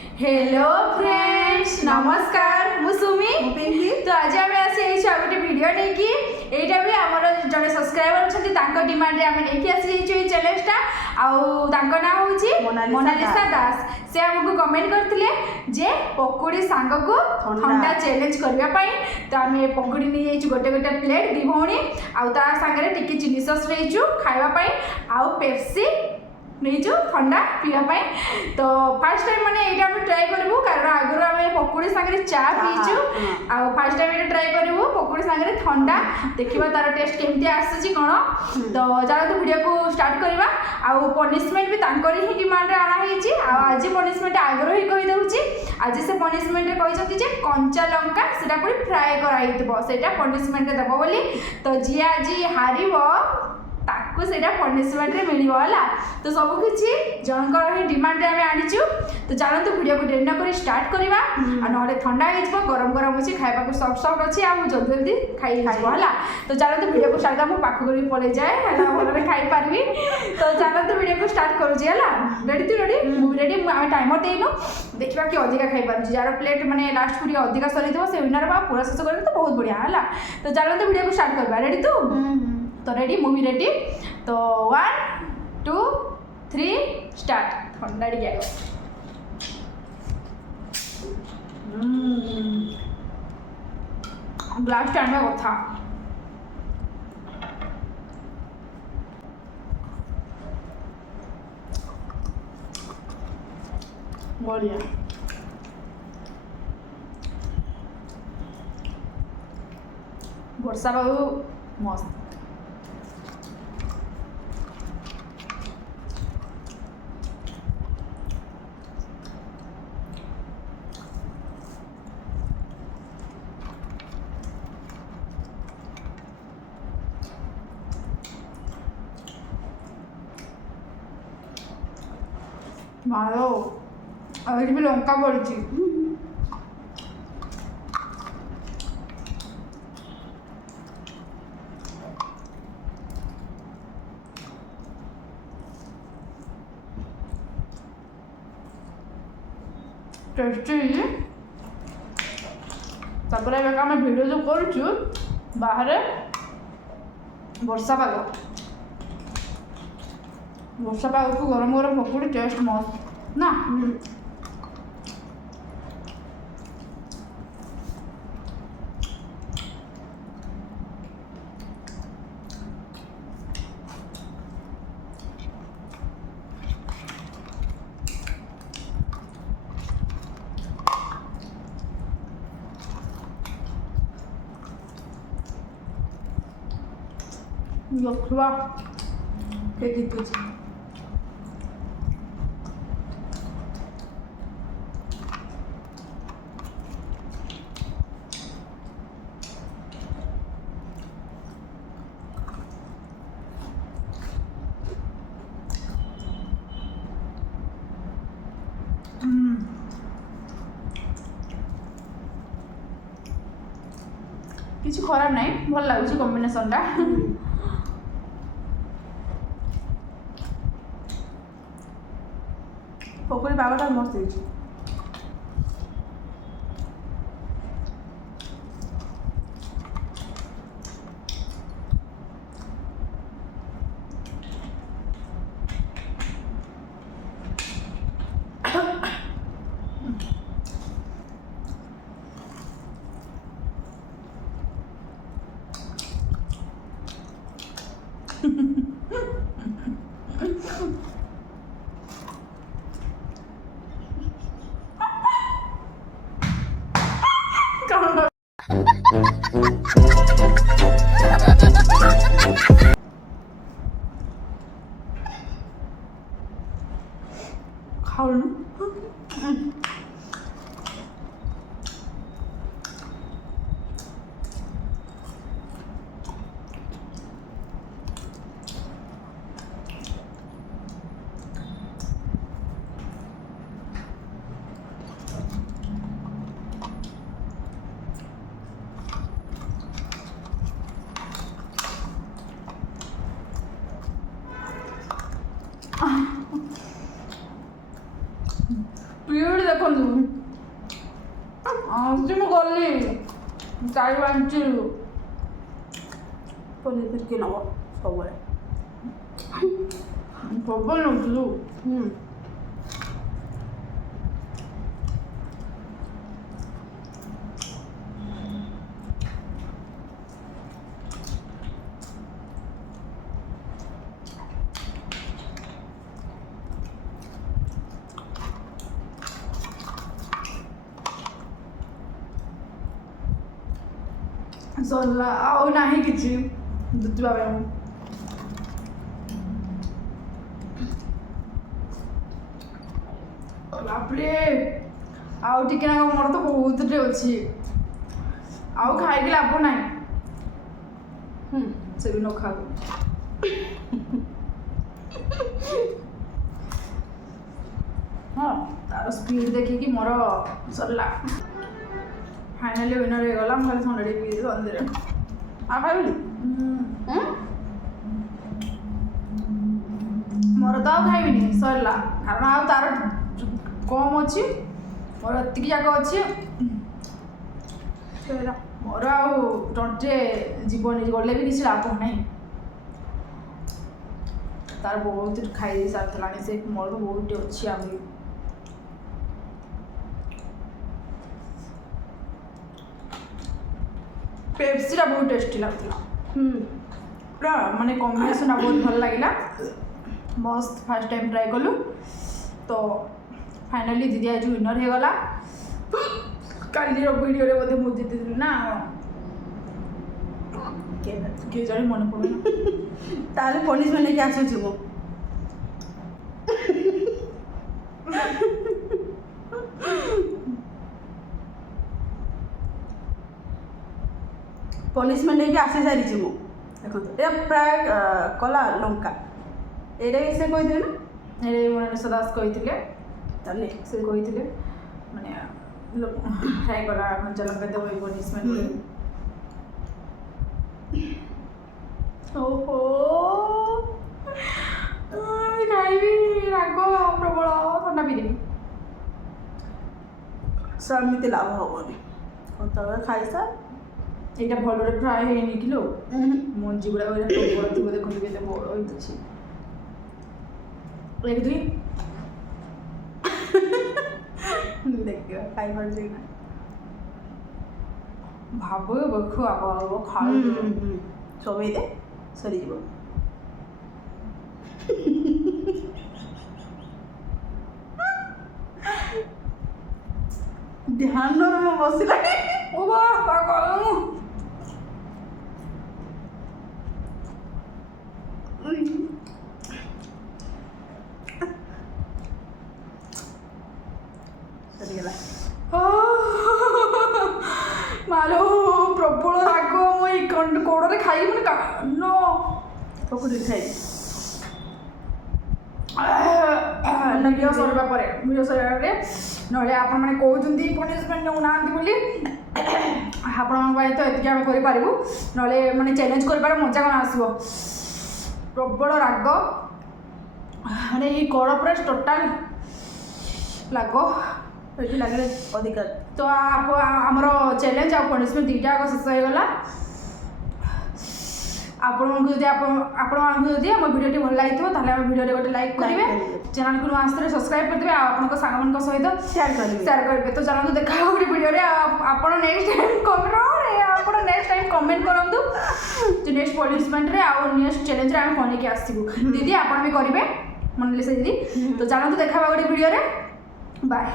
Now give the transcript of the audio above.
Hello friends नमस्कार मु सुमी तो आज आम आसी गोटे भिड नहीं कि यहाँ भी आमर जड़े सब्सक्राइबर अच्छा डिमांड रे आम नहीं आसी चैलेंजटा ना हूँ मोनालिसा दास से आमको कमेंट करते जे पकोड़ी सांग को ठंडा चैलेंज करने तो आम पकोड़ी नहीं गोटे गोटे प्लेट दी भौणी आउ सांगे टिके चिली सस नहीं खावाई आउ पेप्सी नहीं ठंडा पीवाई तो फास्ट टाइम मैंने यहाँ ट्राए करूँ कारण आगुरी आम पकोड़ी सांगे चा पीचु फास्ट टाइम ये ट्राए करूँ पकोड़ी सांगे ठंडा देखा तार टेस्ट केमती आसूँ कौन तो चलो वीडियो को स्टार्ट करवा आउ पनिशमेंट भी तांकर ही डिमांड अणाई आज पनिशमेंट आगुरी ही कहीदे आज से पनिशमेंट कहते कंचा लंका से फ्राए कराइटा पनिशमेंट देव बोली तो जी आज हार ताकू से पनिशमेंट मिलला तो सबकि जनकर ही डिमांड आम आनीचु तो चलते वीडियो को डेरी नक स्टार्ट करवा ना ठंडा हो गरम गरम अच्छी खावा को सफ्ट सफ्ट अच्छी आ जल्दी जल्दी खाई है तो चलते वीडियो को स्टार्ट मुझे पाख कर पलि जाए भले खाई पारि तो चलते वीडियो को स्टार्ट करुँचे रेडी तू रेडी मुझे रेडी आम टाइमर देनु देखा कि अधिका खाई पार जार प्लेट मैंने लास्ट पूरी अधिका सरी से विनर बा पूरा शेष कर तो बहुत बढ़िया है तो चलते वीडियो को स्टार्ट करवा रेडी तू तो रेडी मूवी रेडी तो 1 2 3 स्टार्ट ठंडा टे ग्लास टाइम कथा बढ़िया वर्षा बाबू मस्त मारो आज भी लंका पड़ी टेस्टी तापर आम भिडियो जो करूँ बाहर वर्षा पाग वर्षा पाग को गरम गरम पकोड़ी टेस्ट मस्त ना देखा के जीतुची किसी खराब नहीं भल लगुच कॉम्बिनेशन टा पकोड़ी पागटा मस्त है ଦେଖନ୍ତୁ ମୁଁ ଗଲି ଚାରି ପାଞ୍ଚରୁ ପନିର କିଏ ନେବ ସବୁବେଳେ ପ୍ରବଳ ନେଉଥିଲୁ। ସରିଲା ଆଉ ନାହିଁ କିଛି ଦୁତିବା ପାଇଁ ବାପରେ ଆଉ ଟିକେ ନା ମୋର ତ ବହୁତଟେ ଅଛି ଆଉ ଖାଇକି ଲାଭ ନାହିଁ। ସେ ବି ନ ଖାଉ ହଁ ତାର ସ୍ପିଡ୍ ଦେଖିକି ମୋର ସରିଲା ଫାଇନାଲି ୱିନର ହେଇଗଲା। ମୁଁ ଖାଲି ଥଣ୍ଡା ଟିକେ ପିଇଦେବି ଅନ୍ଧିରେ ଆଉ ଖାଇବିନି ମୋର ତ ଆଉ ଖାଇବିନି ସରିଲା କାରଣ ଆଉ ତାର କମ୍ ଅଛି ମୋର ଏତିକି ଯାକ ଅଛି ମୋର ଆଉ ଟଣ୍ଟେ ଜୀବନି ଗଲେ ବି କିଛି ଲାଭ ନାହିଁ। ତାର ବହୁତ ଖାଇ ଦେଇ ସାରିଥିଲାଣି ସେ ମୋର ତ ବହୁତ ଅଛି ଆହୁରି। पेप्सीटा बहुत टेस्टी लगता पूरा माने कॉम्बिनेशन बहुत भल लगे मस्त फास्ट टाइम ट्राई कलु तो फाइनली दीदी आज विनर हो गला। काली वीडियो रे बोधे मुझे जीती ना किए जाने मन पड़े ताले पनिशमेंट लेके आसुची मो पनिशमेंट लेके आसी सारी मु देखो ये प्राय कला लंका एडे से कहि दे ना एडे मनीष दास कहिथिले तने से कहिथिले माने फ्राई कला कंचा लंका देबो पनिशमेंट ओहो खाइबी राग प्रबल ठंडा पी देबी समिति लाभ होबनी तब खाइसा এটা ভালোরে ফ্রাই হয়নি কিলো মঞ্জি গুড়া ওই বড় দিব দেখুন কেতে বড় হইতেছে এক দুই देखियो खाइ परजे ना ভাবো বখু আবার খাই সবাই দে সরি যাব ध्यान में बसिला ও বাহ পাগল ସରିଗଲା ମାଲୋ ପ୍ରବଳ ରାଗ ମୁଁ ଏଇ ଗୋଡ଼ରେ ଖାଇବି ମାନେ କାନ ପକୁଡ଼ି ଖାଇ ଭିଡ଼ିଓ ସରିବା ପରେ ନହେଲେ ଆପଣମାନେ କହୁଛନ୍ତି ପନିଶମେଣ୍ଟ ନେଉନାହାନ୍ତି ବୋଲି ଆପଣଙ୍କ ପାଇଁ ତ ଏତିକି ଆମେ କରିପାରିବୁ ନହେଲେ ମାନେ ଚ୍ୟାଲେଞ୍ଜ କରିବାର ମଜା କ'ଣ ଆସିବ। ପ୍ରବଳ ରାଗ ମାନେ ଏଇ କଡ଼ ପୁରା ଟୋଟାଲ ରାଗ ଏଠି ଲାଗିଲେ ଅଧିକା ତ ଆମର ଚ୍ୟାଲେଞ୍ଜ ଆଉ ପନିଶମେଣ୍ଟ ଦୁଇଟା ଯାକ ଶେଷ ହେଇଗଲା। ଆପଣମାନଙ୍କୁ ଯଦି ଆପଣମାନଙ୍କୁ ଯଦି ଆମ ଭିଡ଼ିଓଟି ଭଲ ଲାଗିଥିବ ତାହେଲେ ଆମ ଭିଡ଼ିଓରେ ଗୋଟେ ଲାଇକ୍ କରିବେ ଚ୍ୟାନେଲକୁ ନୂଆ ଆସିଥିଲେ ସବସ୍କ୍ରାଇବ୍ କରିଦେବେ ଆଉ ଆପଣଙ୍କ ସାଙ୍ଗମାନଙ୍କ ସହିତ ସେୟାର କରିବେ। ତ ଚାଲନ୍ତୁ ଦେଖା ହେବ ଗୋଟେ ଭିଡ଼ିଓରେ ଆପଣ ନେକ୍ସଟ ଟାଇମ୍ କମେଣ୍ଟ କରନ୍ତୁ ଯେ ନେକ୍ସଟ ପନିଶମେଣ୍ଟରେ ଆଉ ନେକ୍ସଟ ଚ୍ୟାଲେଞ୍ଜରେ ଆମେ କ'ଣ ନେଇକି ଆସିବୁ ଦିଦି ଆପଣ ବି କରିବେ ମନାଲିସା ଦିଦି। ତ ଚାଲନ୍ତୁ ଦେଖା ହେବ ଗୋଟେ ଭିଡ଼ିଓରେ ବାଏ।